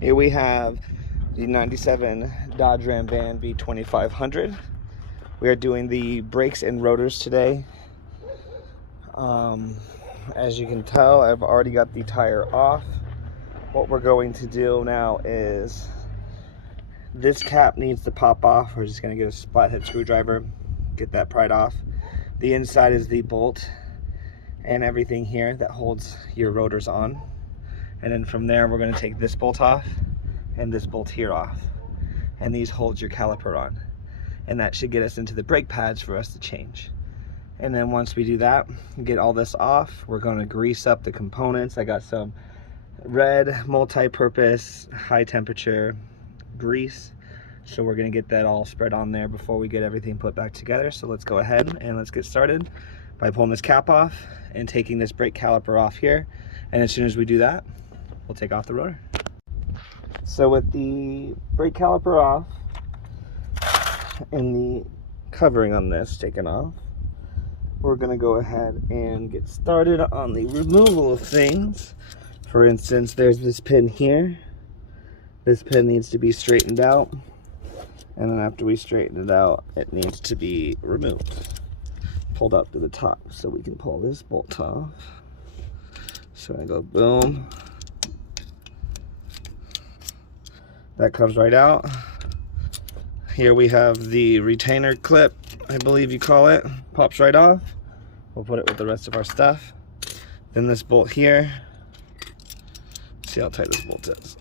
Here we have the 97 Dodge Ram van B2500. We are doing the brakes and rotors today. As you can tell, I've already got the tire off. What we're going to do now is this cap needs to pop off. We're just going to get a flathead screwdriver, get that pried off. The inside is the bolt and everything here that holds your rotors on. And then from there, we're going to take this bolt off and this bolt here off. And these hold your caliper on. And that should get us into the brake pads for us to change. And then once we do that, get all this off, we're going to grease up the components. I got some red multi-purpose high temperature grease. So we're going to get that all spread on there before we get everything put back together. So let's go ahead and let's get started by pulling this cap off and taking this brake caliper off here. And as soon as we do that, we'll take off the rotor. So with the brake caliper off and the covering on this taken off, we're going to go ahead and get started on the removal of things. For instance, there's this pin here. This pin needs to be straightened out. And then after we straighten it out, it needs to be removed. Pulled up to the top so we can pull this bolt off. So I go boom. That comes right out. Here we have the retainer clip, I believe you call it. Pops right off. We'll put it with the rest of our stuff. Then this bolt here. See how tight this bolt is.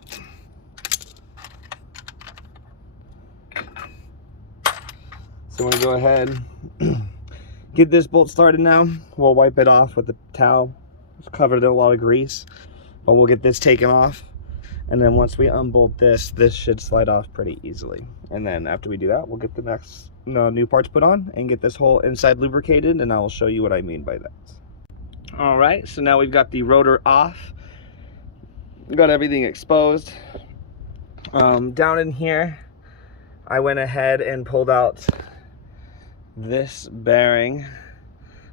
So we're gonna go ahead, get this bolt started now. We'll wipe it off with the towel. It's covered in a lot of grease, but we'll get this taken off. And then once we unbolt this, this should slide off pretty easily. And then after we do that, we'll get the next new parts put on and get this whole inside lubricated, and I will show you what I mean by that. All right, so now we've got the rotor off. We've got everything exposed. Down in here, I went ahead and pulled out this bearing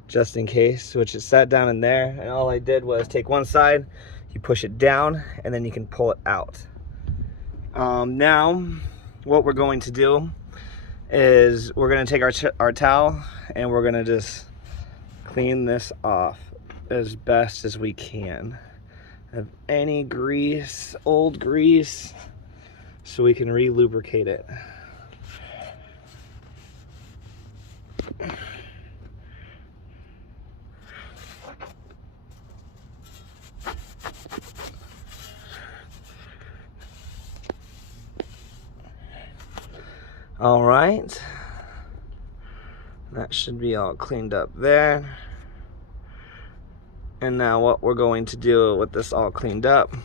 just in case, which is sat down in there, and all I did was take one side, you push it down, and then you can pull it out. Now what we're going to do is we're going to take our towel and we're going to just clean this off as best as we can of any grease, old grease, so we can re-lubricate it. All right, that should be all cleaned up there. And now what we're going to do with this all cleaned up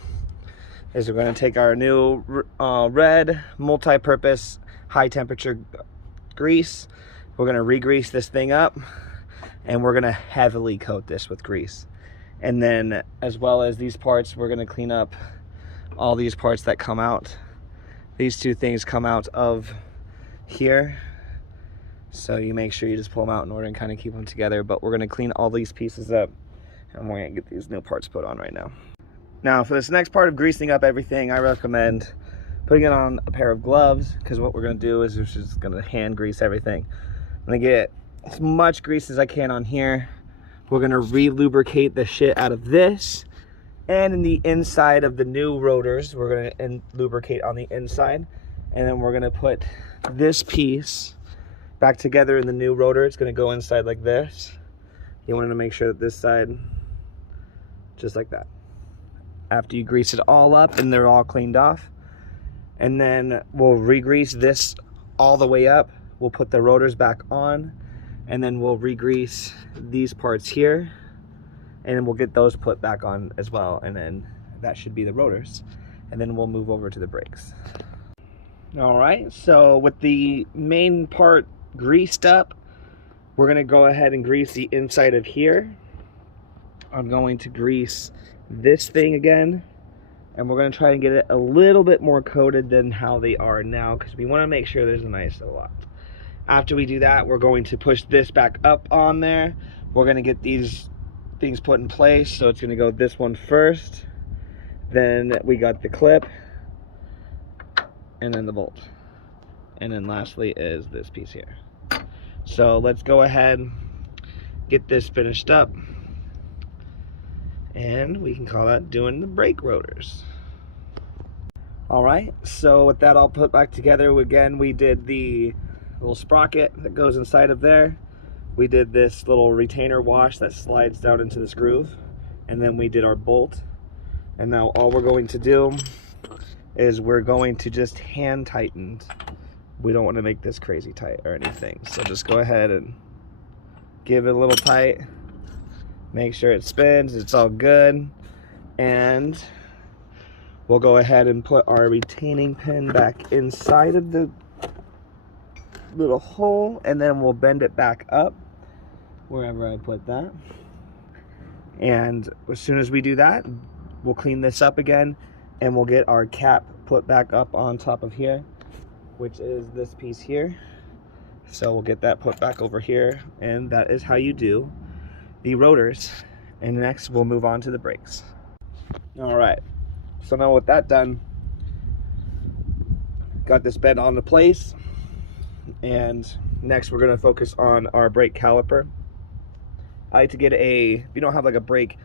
is we're going to take our new red multi-purpose high temperature grease. We're going to re-grease this thing up, and we're going to heavily coat this with grease. And then as well as these parts, we're going to clean up all these parts that come out. These two things come out of here, so you make sure you just pull them out in order and kind of keep them together. But we're going to clean all these pieces up, and we're going to get these new parts put on right now. Now for this next part of greasing up everything, I recommend putting it on a pair of gloves, because what we're going to do is we're just going to hand grease everything. I'm going to get as much grease as I can on here. We're going to re-lubricate the shit out of this, and in the inside of the new rotors we're going to lubricate on the inside. And then we're going to put this piece back together in the new rotor. It's going to go inside like this. You want to make sure that this side, just like that. After you grease it all up and they're all cleaned off, and then we'll re-grease this all the way up. We'll put the rotors back on, and then we'll re-grease these parts here, and then we'll get those put back on as well. And then that should be the rotors. And then we'll move over to the brakes. All right, so with the main part greased up, we're going to go ahead and grease the inside of here. I'm going to grease this thing again, and we're going to try and get it a little bit more coated than how they are now, because we want to make sure there's a nice lot. After we do that, we're going to push this back up on there. We're going to get these things put in place. So it's going to go this one first, then we got the clip, and then the bolt. And then lastly is this piece here. So let's go ahead, get this finished up, and we can call that doing the brake rotors. All right, so with that all put back together, again, we did the little sprocket that goes inside of there. We did this little retainer wash that slides down into this groove, and then we did our bolt. And now all we're going to do is we're going to just hand tighten. We don't want to make this crazy tight or anything, so just go ahead and give it a little tight, make sure it spins, it's all good, and we'll go ahead and put our retaining pin back inside of the little hole, and then we'll bend it back up wherever I put that. And as soon as we do that, we'll clean this up again, and we'll get our cap put back up on top of here, which is this piece here. So we'll get that put back over here, and that is how you do the rotors. And next we'll move on to the brakes. All right, so now with that done, got this bent onto place, and next we're going to focus on our brake caliper. I like to get if you don't have like a brake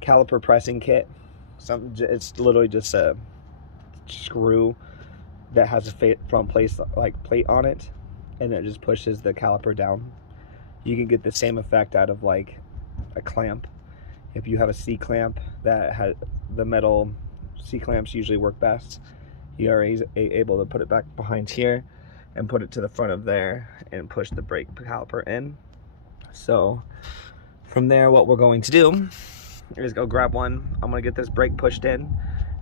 caliper pressing kit, it's literally just a screw that has a front plate on it, and it just pushes the caliper down. You can get the same effect out of like a clamp. If you have a C-clamp that has the metal C-clamps usually work best. You are able to put it back behind here and put it to the front of there and push the brake caliper in. So from there, what we're going to do is go grab one. I'm gonna get this brake pushed in,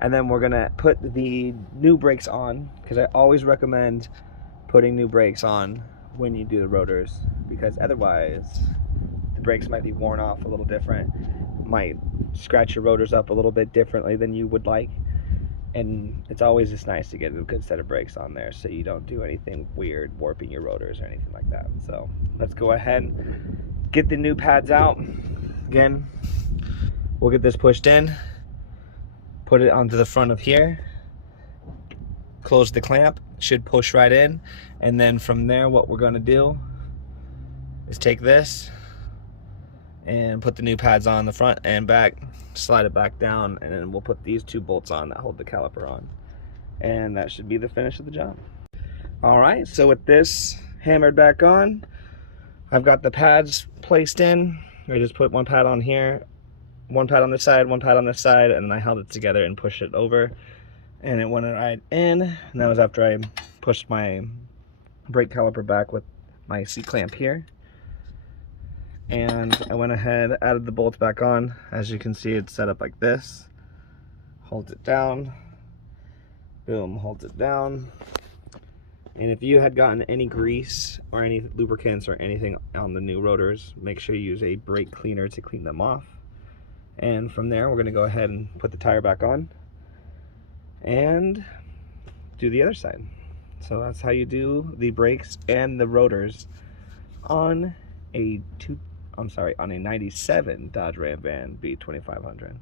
and then we're gonna put the new brakes on, because I always recommend putting new brakes on when you do the rotors, because otherwise the brakes might be worn off a little different, might scratch your rotors up a little bit differently than you would like. And it's always just nice to get a good set of brakes on there so you don't do anything weird, warping your rotors or anything like that. So let's go ahead and get the new pads out. Again, we'll get this pushed in, put it onto the front of here, close the clamp, should push right in, and then from there what we're going to do is take this and put the new pads on the front and back, slide it back down, and then we'll put these two bolts on that hold the caliper on, and that should be the finish of the job. All right, so with this hammered back on, I've got the pads placed in. I just put one pad on here, one pad on this side, one pad on this side, and then I held it together and pushed it over, and it went right in. And that was after I pushed my brake caliper back with my C-clamp here. And I went ahead, added the bolts back on. As you can see, it's set up like this. Holds it down, boom, holds it down. And if you had gotten any grease or any lubricants or anything on the new rotors, make sure you use a brake cleaner to clean them off. And from there, we're gonna go ahead and put the tire back on and do the other side. So that's how you do the brakes and the rotors on a 97 Dodge Ram van B2500.